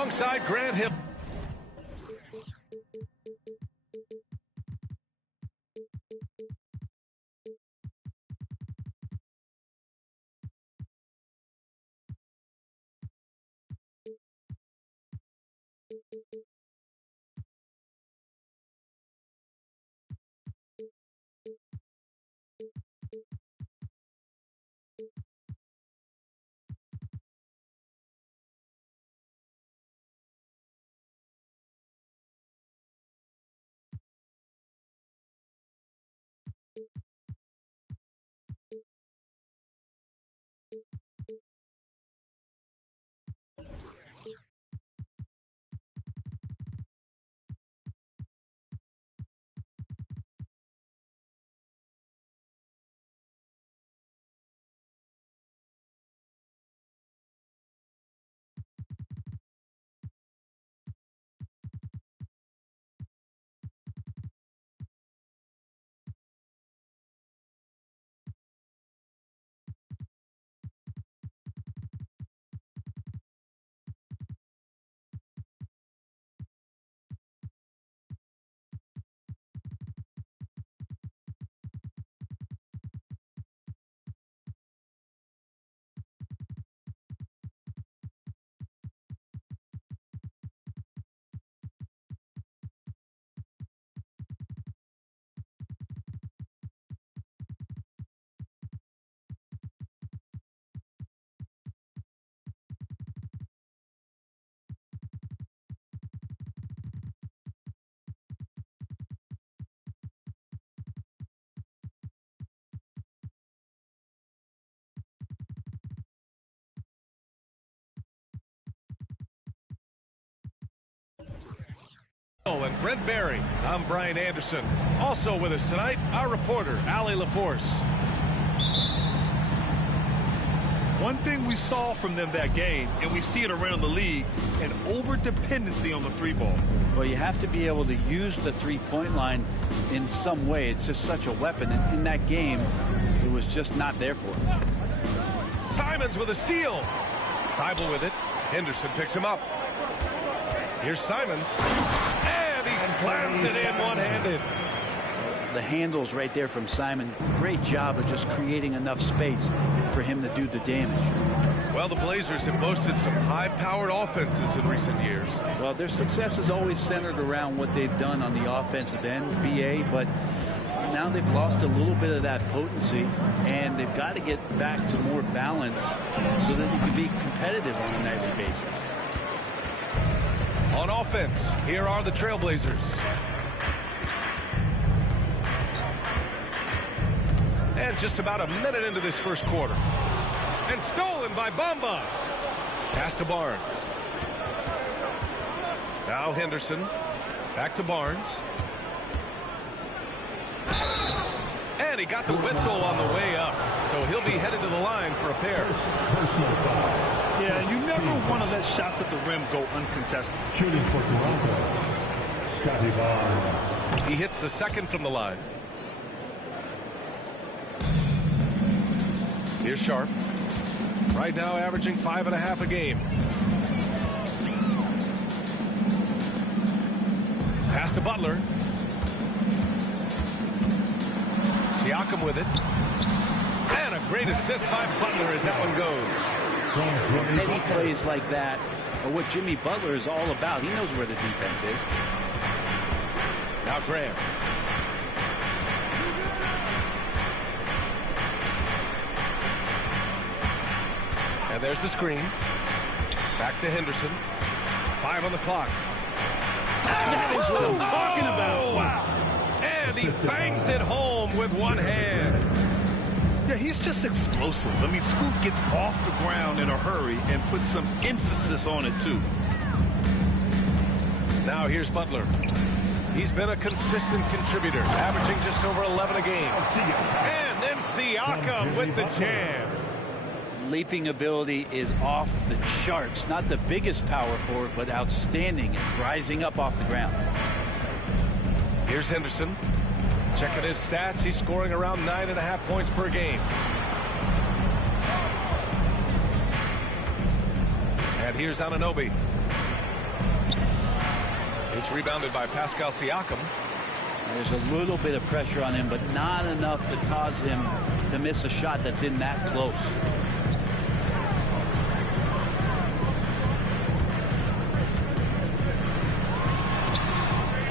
alongside Grant Hill. And Brent Barry. I'm Brian Anderson. Also with us tonight, our reporter, Allie LaForce. One thing we saw from them that game, and we see it around the league, an over-dependency on the three ball. Well, you have to be able to use the three-point line in some way. It's just such a weapon. And in that game, it was just not there for him. Simons with a steal. Thibault with it. Henderson picks him up. Here's Simons. And he slams it in one-handed. The handles right there from Simon. Great job of just creating enough space for him to do the damage. Well, the Blazers have boasted some high-powered offenses in recent years. Well, their success is always centered around what they've done on the offensive end, BA, but now they've lost a little bit of that potency, and they've got to get back to more balance so that they can be competitive on a nightly basis. On offense, here are the Trailblazers. And just about a minute into this first quarter. And stolen by Bamba. Pass to Barnes. Now Henderson. Back to Barnes. And he got the whistle on the way up. So he'll be headed to the line for a pair. Yeah, you never want to let shots at the rim go uncontested. Shooting for Toronto, Scotty Barnes. He hits the second from the line. Here's Sharp. Right now averaging 5.5 a game. Pass to Butler. Siakam with it. And a great assist by Butler as that one goes. Petty plays like that are what Jimmy Butler is all about. He knows where the defense is. Now Graham. And there's the screen. Back to Henderson. 5 on the clock. That is what I'm talking about. Wow. And he bangs it home with one hand. Yeah, he's just explosive. I mean, Scoot gets off the ground in a hurry and puts some emphasis on it, too. Now here's Butler. He's been a consistent contributor, averaging just over 11 a game. And then Siakam with the jam. Leaping ability is off the charts. Not the biggest power forward, but outstanding and rising up off the ground. Here's Henderson. Checking his stats, he's scoring around 9.5 points per game. And here's Anunoby. It's rebounded by Pascal Siakam. There's a little bit of pressure on him, but not enough to cause him to miss a shot that's in that close.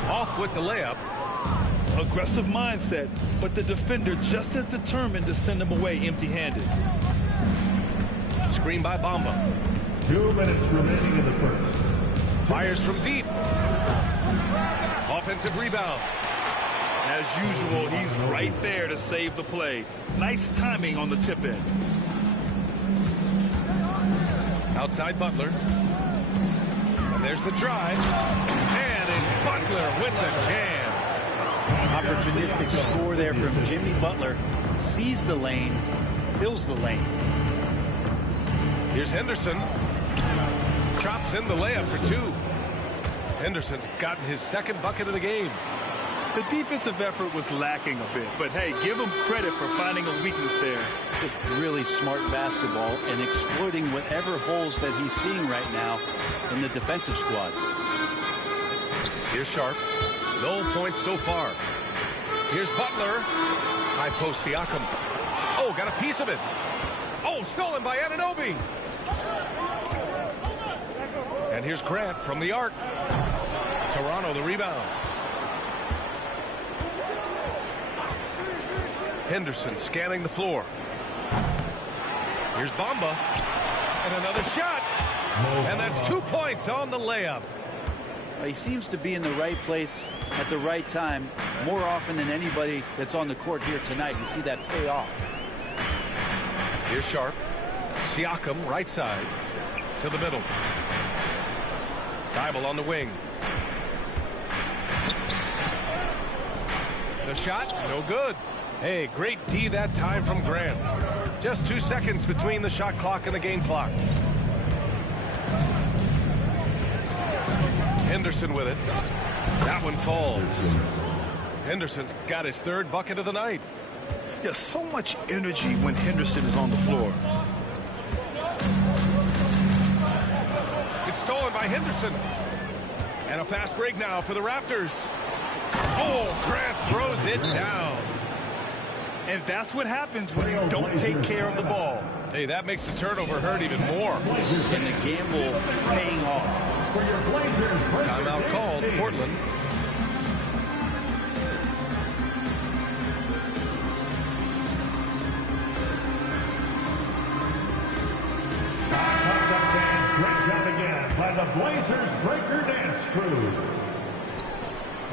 Off with the layup. Aggressive mindset, but the defender just as determined to send him away empty-handed. Screen by Bamba. 2 minutes remaining in the first. Fires from deep. Offensive rebound. As usual, he's right there to save the play. Nice timing on the tip in. Outside Butler. And there's the drive. And it's Butler with the jam. Opportunistic score there from Jimmy Butler. Sees the lane, fills the lane. Here's Henderson. Chops in the layup for two. Henderson's gotten his second bucket of the game. The defensive effort was lacking a bit, but hey, give him credit for finding a weakness there. Just really smart basketball and exploiting whatever holes that he's seeing right now in the defensive squad. Here's Sharp. No points so far. Here's Butler. High post Siakam. Oh, got a piece of it. Oh, stolen by Anunoby. And here's Grant from the arc. Toronto the rebound. Henderson scanning the floor. Here's Bamba. And another shot. And that's 2 points on the layup. He seems to be in the right place at the right time more often than anybody that's on the court here tonight. You see that pay off. Here's Sharp. Siakam right side to the middle. Thibault on the wing. The shot, no good. Hey, great D that time from Grant. Just 2 seconds between the shot clock and the game clock. Henderson with it. That one falls. Henderson's got his third bucket of the night. Yeah, so much energy when Henderson is on the floor. It's stolen by Henderson. And a fast break now for the Raptors. Oh, Grant throws it down. And that's what happens when you don't take care of the ball. Hey, that makes the turnover hurt even more. And the gamble paying off. Timeout called, Portland. Breaks out again by the Blazers breaker dance crew.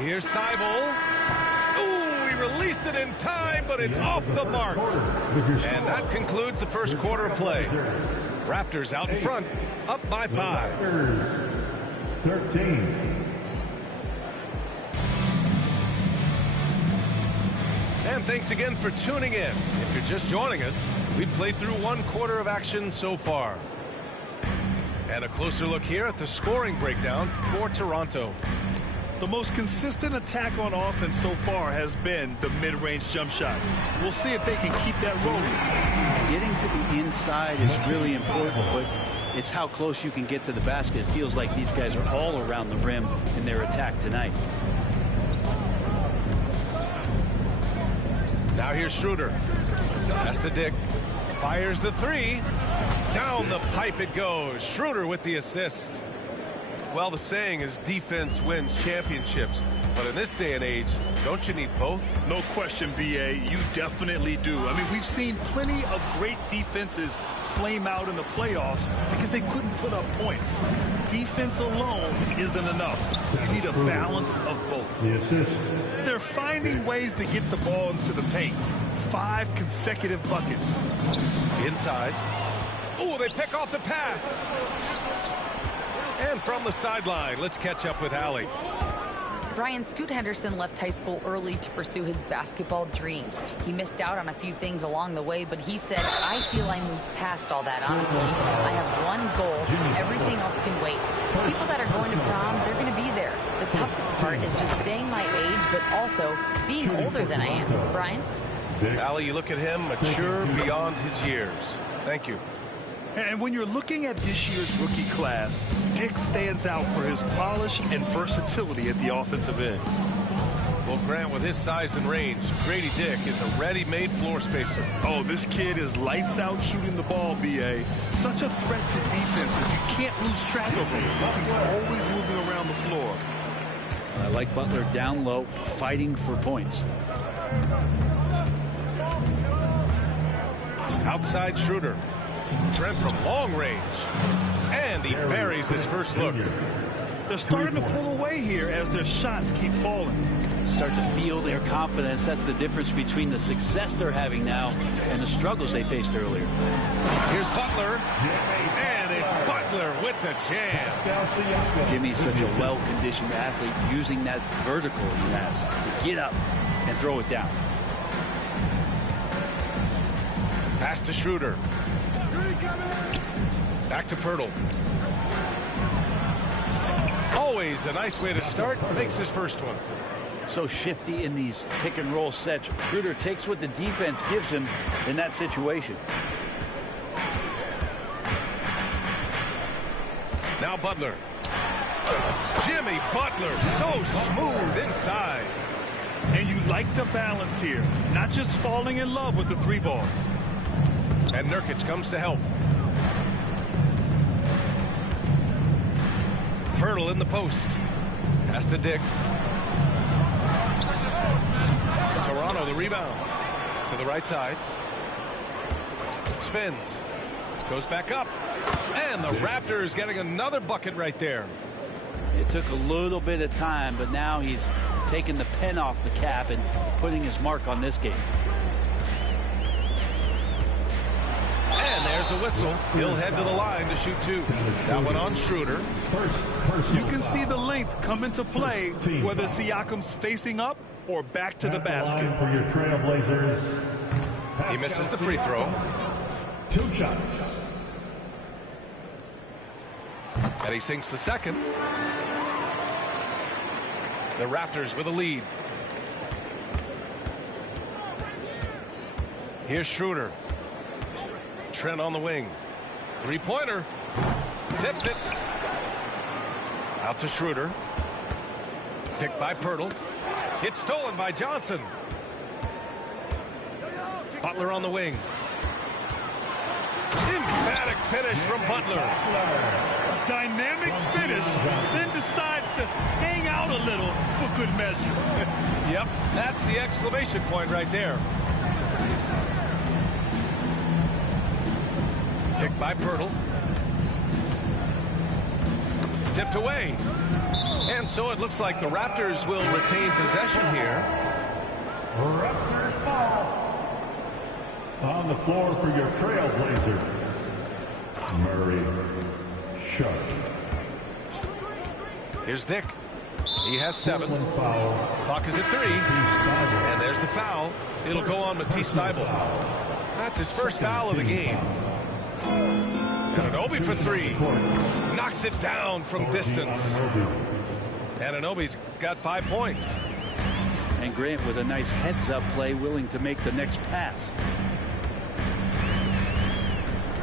Here's Thibault. Ooh, he released it in time, but it's off the mark. And that concludes the first quarter of play. Raptors out in front, up by 5. 13. And thanks again for tuning in. If you're just joining us, we've played through 1 quarter of action so far. And a closer look here at the scoring breakdown for Toronto. The most consistent attack on offense so far has been the mid-range jump shot. We'll see if they can keep that rolling. Getting to the inside is really important, but it's how close you can get to the basket. It feels like these guys are all around the rim in their attack tonight. Now here's Schroeder. Pass to Dick. Fires the three. Down the pipe it goes. Schroeder with the assist. Well, the saying is defense wins championships. But in this day and age, don't you need both? No question, B.A. You definitely do. I mean, we've seen plenty of great defenses flame out in the playoffs because they couldn't put up points. Defense alone isn't enough. You need a balance of both. The assist. They're finding ways to get the ball into the paint. 5 consecutive buckets. Inside. Oh, they pick off the pass. And from the sideline, let's catch up with Allie. Brian, Scoot Henderson left high school early to pursue his basketball dreams. He missed out on a few things along the way, but he said, I feel I moved past all that, honestly. I have one goal. Everything else can wait. People that are going to prom, they're going to be there. The toughest part is just staying my age, but also being older than I am. Brian? Allie, you look at him, mature beyond his years. Thank you. And when you're looking at this year's rookie class, Dick stands out for his polish and versatility at the offensive end. Well, Grant, with his size and range, Grady Dick is a ready-made floor spacer. Oh, this kid is lights out shooting the ball, B.A. Such a threat to defenses. You can't lose track of him. He's always moving around the floor. I like Butler down low, fighting for points. Outside Schroeder. Trent from long range. And he buries his first look. They're starting to pull away here as their shots keep falling. Start to feel their confidence. That's the difference between the success they're having now and the struggles they faced earlier. Here's Butler. And it's Butler with the jam. Jimmy's such a well-conditioned athlete, using that vertical he has to get up and throw it down. Pass to Schroeder. Back to Pirtle. Always a nice way to start. Makes his first one. So shifty in these pick and roll sets. Schroeder takes what the defense gives him in that situation. Now Butler. Jimmy Butler, so smooth inside. And you like the balance here, not just falling in love with the three ball. And Nurkic comes to help. Pirtle in the post. Pass to Dick. Toronto the rebound. To the right side. Spins. Goes back up. And the Raptors getting another bucket right there. It took a little bit of time, but now he's taking the pen off the cap and putting his mark on this game. And there's a whistle. He'll head to the line to shoot two. That one on Schroeder. You can see the length come into play, whether Siakam's facing up or back to the basket. For your Trailblazers. He misses the free throw. 2 shots. And he sinks the second. The Raptors with a lead. Here's Schroeder. Trent on the wing. Three-pointer. Tips it. Out to Schroeder. Picked by Pirtle. It's stolen by Johnson. Butler on the wing. Emphatic finish from Butler. A dynamic finish, then decides to hang out a little for good measure. Yep, that's the exclamation point right there. Picked by Pirtle. Tipped away. And so it looks like the Raptors will retain possession here. Raptors ball. On the floor for your Trailblazers. Murray Sharp. Here's Dick. He has 7. Foul. Clock is at 3. And there's the foul. It'll go on Matisse Thybulle. That's his first foul of the game. Anunoby for 3. Knocks it down from distance. Anunoby's got 5 points. And Grant with a nice heads-up play, willing to make the next pass.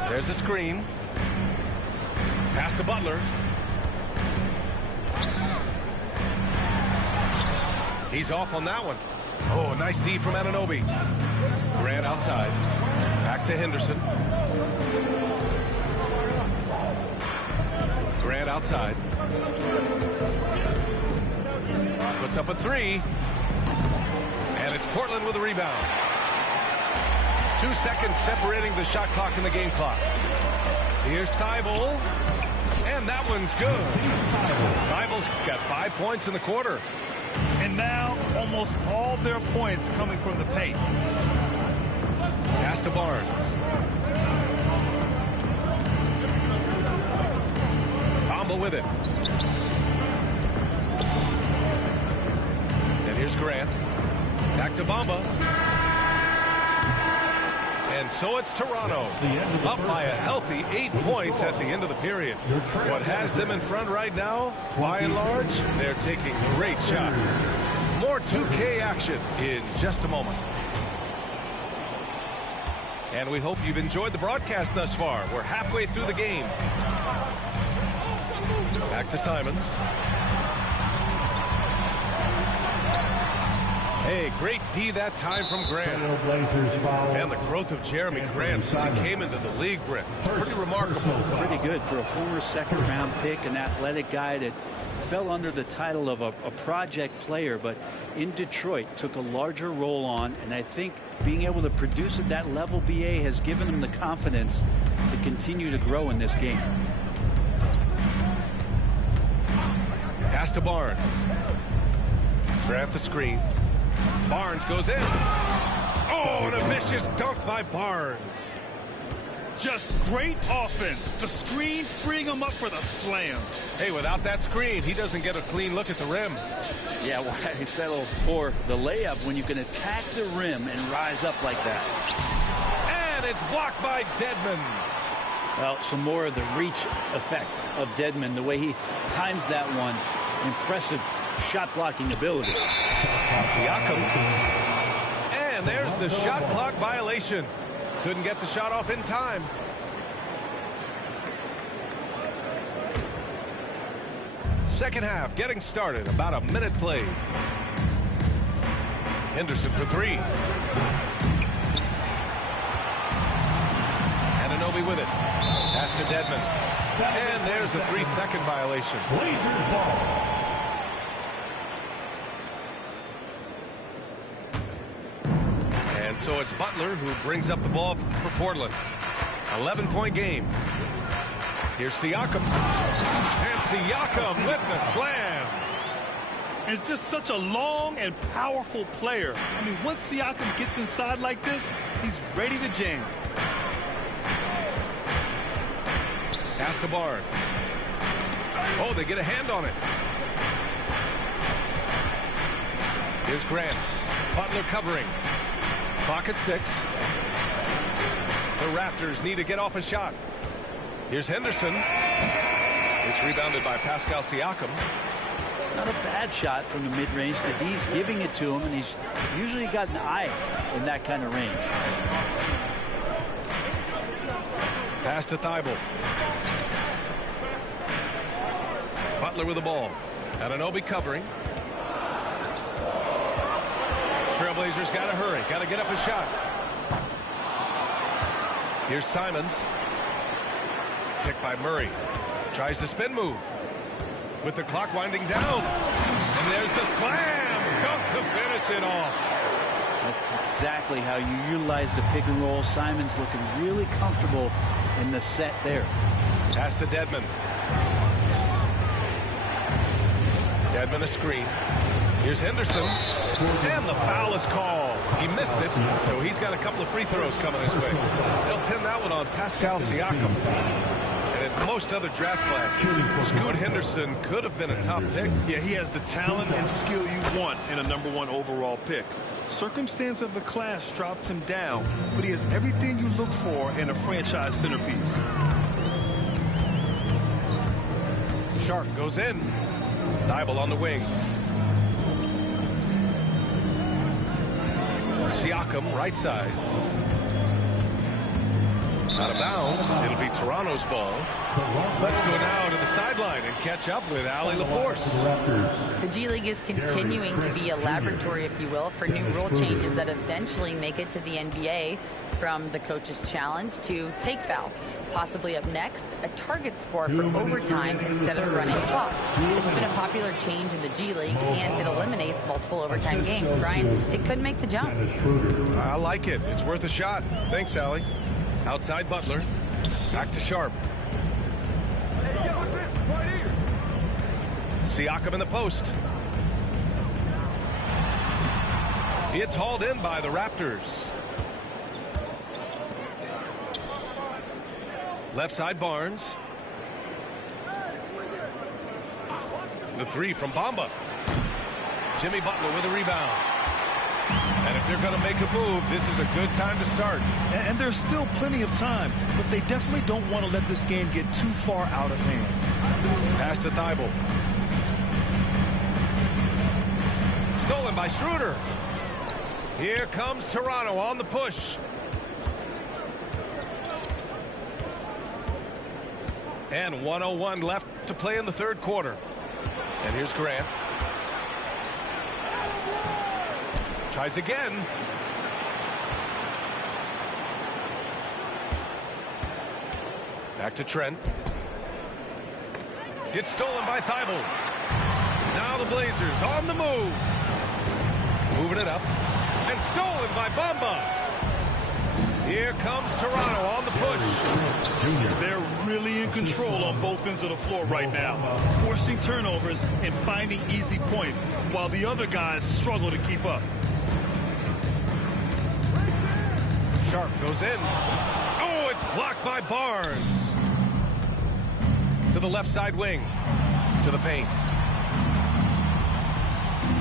There's a screen. Pass to Butler. He's off on that one. Oh, nice D from Anunoby. Grant outside. Back to Henderson. Grant outside. Puts up a 3. And it's Portland with a rebound. 2 seconds separating the shot clock and the game clock. Here's Thybulle. And that one's good. Thybulle's got 5 points in the quarter. And now almost all their points coming from the paint. Pass to Barnes. Bamba with it. And here's Grant. Back to Bamba. And so it's Toronto, up by a healthy 8 points at the end of the period. What has them in front right now, by and large, they're taking great shots. More 2K action in just a moment. And we hope you've enjoyed the broadcast thus far. We're halfway through the game. Back to Simons. Hey, great D that time from Grant. And the growth of Jeremy Grant since he came into the league, Brent. It's pretty remarkable. Pretty good for a former second-round pick, an athletic guy that fell under the title of a project player, but in Detroit took a larger role on, and I think being able to produce at that level, BA, has given him the confidence to continue to grow in this game. Pass to Barnes. Grant the screen. Barnes goes in. Oh, and a vicious dunk by Barnes. Just great offense. The screen freeing him up for the slam. Hey, without that screen, he doesn't get a clean look at the rim. Yeah, why settle for the layup when you can attack the rim and rise up like that? And it's blocked by Dedmon. Well, some more of the reach effect of Dedmon, the way he times that one. Impressive shot blocking ability. Siakam. And there's the shot clock violation. Couldn't get the shot off in time. Second half getting started. About a minute played. Henderson for three. Anunoby with it. Pass to Dedmon. And there's the 3-second violation. Blazers ball. And so it's Butler who brings up the ball for Portland. 11-point game. Here's Siakam. And Siakam with the slam. And it's just such a long and powerful player. I mean, once Siakam gets inside like this, he's ready to jam. Pass to Barnes. Oh, they get a hand on it. Here's Grant. Butler covering. Clock at 6. The Raptors need to get off a shot. Here's Henderson. It's rebounded by Pascal Siakam. Not a bad shot from the mid-range. The D's giving it to him, and he's usually got an eye in that kind of range. Pass to Thibault. Butler with the ball. Anunoby covering. Trailblazers got to hurry. Got to get up a shot. Here's Simons. Picked by Murray. Tries the spin move. With the clock winding down. And there's the slam. Dunk to finish it off. That's exactly how you utilize the pick and roll. Simons looking really comfortable in the set there. Pass to Dedmon. Dedmon a screen. Here's Henderson. And the foul is called. He missed it, so he's got a couple of free throws coming his way. They'll pin that one on Pascal Siakam. And in most other draft classes, Scoot Henderson could have been a top pick. Yeah, he has the talent and skill you want in a #1 overall pick. Circumstance of the class dropped him down, but he has everything you look for in a franchise centerpiece. Sharp goes in. Thibault on the wing. Siakam, right side. Out of bounds. It'll be Toronto's ball. Let's go now to the sideline and catch up with Allie LaForce. The G League is continuing to be a laboratory, if you will, for new rule changes that eventually make it to the NBA, from the coach's challenge to take foul. Possibly up next, a target score for overtime instead of a running clock. It's been a popular change in the G League, and it eliminates multiple overtime games. Brian, it could make the jump. I like it. It's worth a shot. Thanks, Allie. Outside Butler. Back to Sharp. Siakam in the post. It's hauled in by the Raptors. Left side Barnes. The three from Bamba. Jimmy Butler with a rebound. And if they're going to make a move, this is a good time to start. And there's still plenty of time, but they definitely don't want to let this game get too far out of hand. Pass to Thibault. Stolen by Schroeder. Here comes Toronto on the push. And 1:01 left to play in the third quarter. And here's Grant. Tries again. Back to Trent. It's stolen by Thibault. Now the Blazers on the move. Moving it up. And stolen by Bamba. Here comes Toronto on the push. They're really in control on both ends of the floor right now, forcing turnovers and finding easy points while the other guys struggle to keep up. Sharp goes in. Oh, it's blocked by Barnes. To the left side wing. To the paint.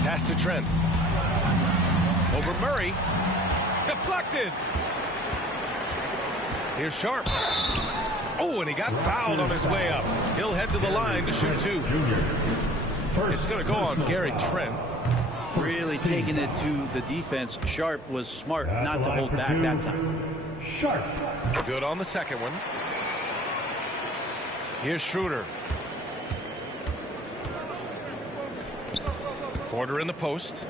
Pass to Trent. Over Murray. Deflected. Here's Sharp. Oh, and he got fouled on his way up. He'll head to the line to shoot two. It's going to go on Gary Trent. Really taking it to the defense. Sharp was smart not to hold back that time. Sharp. Good on the second one. Here's Schroeder. Porter in the post.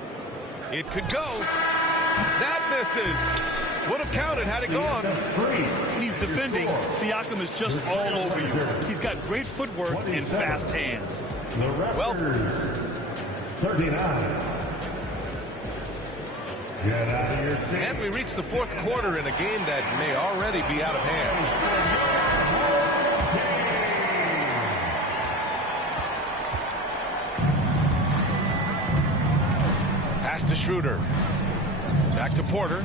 It could go. That misses. Would have counted had it gone. When he's defending, Siakam is just all over you. He's got great footwork and fast hands. Well, 39. Get out of your seat. and we reach the fourth quarter in a game that may already be out of hand. Pass to Schroeder. Back to Porter.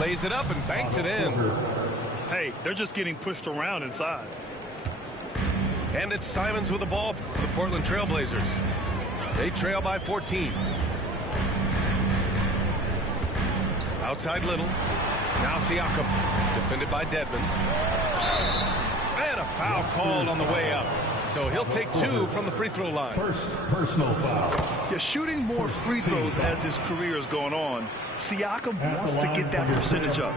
Lays it up and banks it in. Hey, they're just getting pushed around inside. And it's Simons with the ball for the Portland Trailblazers. They trail by 14. Outside Little. Now Siakam. Defended by Dedmon. And a foul called on the way up. So he'll take two from the free throw line. First personal foul. Yeah, shooting more free throws as his career is going on. Siakam wants to get that percentage up.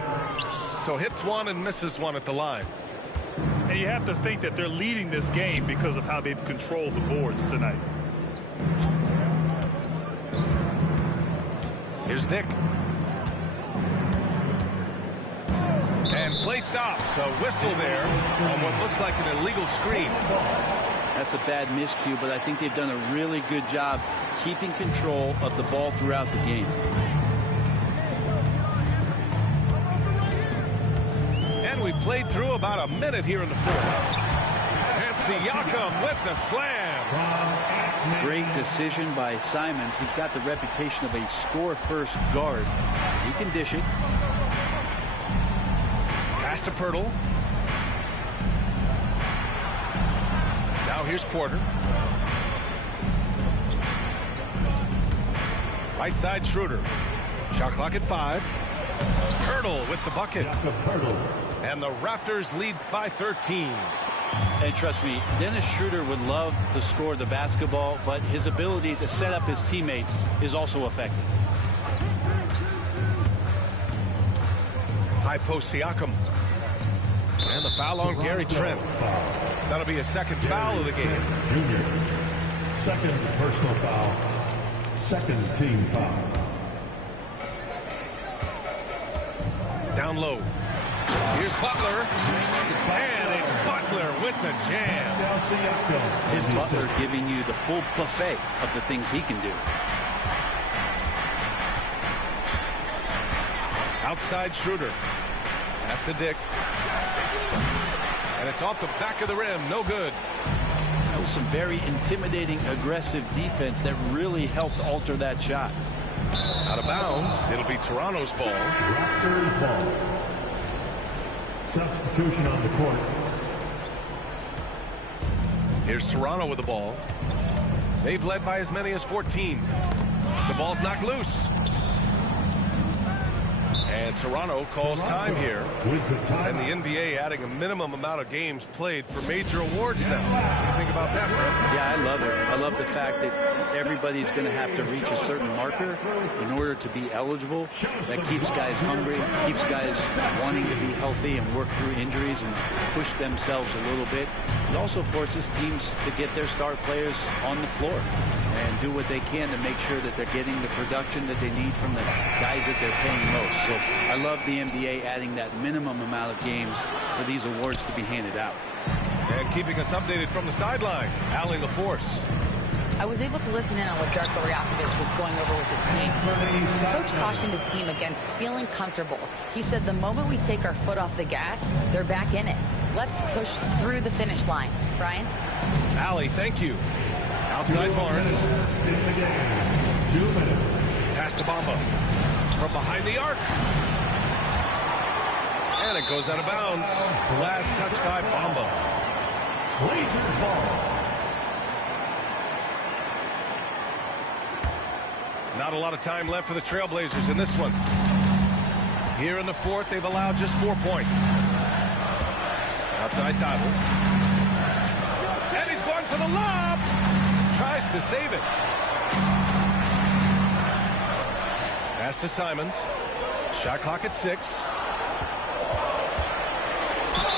So hits one and misses one at the line. And you have to think that they're leading this game because of how they've controlled the boards tonight. Here's Dick. And play stops. A whistle there on what looks like an illegal screen. That's a bad miscue, but I think they've done a really good job keeping control of the ball throughout the game. And we played through about a minute here in the fourth. And Siakam with the slam. Great decision by Simons. He's got the reputation of a score-first guard. He can dish it. Pass to Pirtle. Now here's Porter. Right side Schroeder. Shot clock at 5. Pirtle with the bucket. And the Raptors lead by 13. And trust me, Dennis Schroeder would love to score the basketball, but his ability to set up his teammates is also effective. High post Siakam. And the foul on Gary Trent. That'll be a second foul of the game. Junior. Second personal foul. Second team foul. Down low. Here's Butler. And it's Butler with the jam. Is Butler giving you the full buffet of the things he can do. Outside Schroeder. Pass to Dick. And it's off the back of the rim. No good. That was some very intimidating, aggressive defense that really helped alter that shot. Out of bounds. It'll be Toronto's ball. Raptors ball. Substitution on the court. Here's Toronto with the ball. They've led by as many as 14. The ball's knocked loose. And Toronto calls time here. And the NBA adding a minimum amount of games played for major awards now. What do you think about that, Brent? Yeah, I love it. I love the fact that everybody's going to have to reach a certain marker in order to be eligible. That keeps guys hungry, keeps guys wanting to be healthy and work through injuries and push themselves a little bit. It also forces teams to get their star players on the floor and do what they can to make sure that they're getting the production that they need from the guys that they're paying most. So I love the NBA adding that minimum amount of games for these awards to be handed out. And keeping us updated from the sideline, Allie LaForce. I was able to listen in on what Darko Rajakovic was going over with his team. Coach cautioned his team against feeling comfortable. He said the moment we take our foot off the gas, they're back in it. Let's push through the finish line. Brian? Allie, thank you. Outside Barnes. 2 minutes. Pass to Bamba. From behind the arc. And it goes out of bounds. Last touch by Bamba. Blazers ball. Not a lot of time left for the Trailblazers in this one. Here in the fourth, they've allowed just 4 points. Outside Tyler. And he's going for the lob. Tries to save it. Pass to Simons. Shot clock at 6.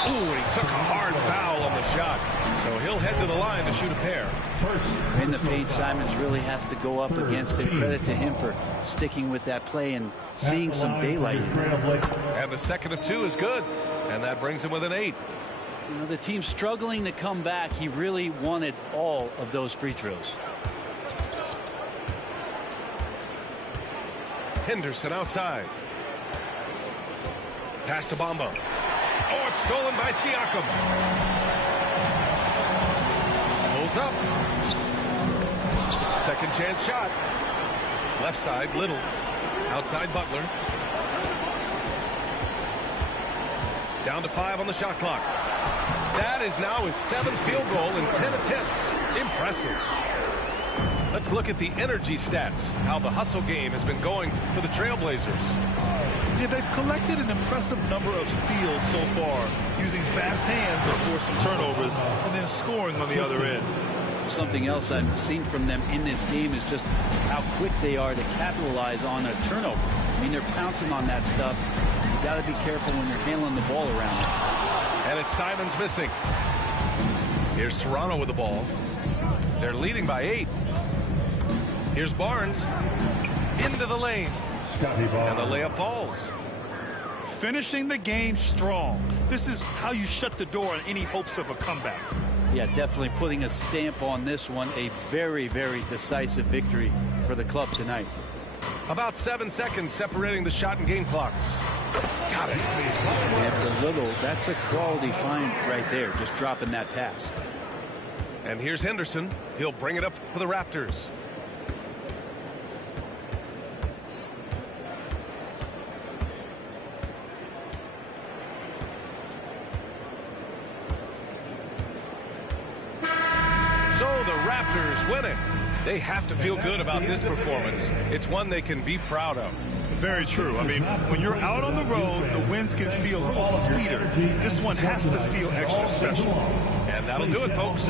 Ooh, he took a hard foul on the shot. So he'll head to the line to shoot a pair. In the paint, Simons really has to go up against it. Credit to him for sticking with that play and seeing some daylight. And the second of 2 is good. And that brings him with an 8. You know, the team's struggling to come back. He really wanted all of those free throws. Henderson outside. Pass to Bamba. Oh, it's stolen by Siakam. Pulls up. Second chance shot. Left side, Little. Outside Butler. Down to 5 on the shot clock. That is now his 7th field goal in 10 attempts. Impressive. Let's look at the energy stats, how the hustle game has been going for the Trailblazers. Yeah, they've collected an impressive number of steals so far, using fast hands to force some turnovers and then scoring on the other end. Something else I've seen from them in this game is just how quick they are to capitalize on a turnover. I mean, they're pouncing on that stuff. You got to be careful when you're handling the ball around. And it's Simons missing. Here's Toronto with the ball. They're leading by 8. Here's Barnes. Into the lane. And the layup falls. Finishing the game strong. This is how you shut the door on any hopes of a comeback. Yeah, definitely putting a stamp on this one. A very, very decisive victory for the club tonight. About 7 seconds separating the shot and game clocks. Got it. And for Little, that's a quality find right there, just dropping that pass. And here's Henderson. He'll bring it up for the Raptors. So the Raptors win it. They have to feel good about this performance. It's one they can be proud of. Very true. I mean, when you're out on the road, the wins can feel a little sweeter. This one has to feel extra special. And that'll do it, folks.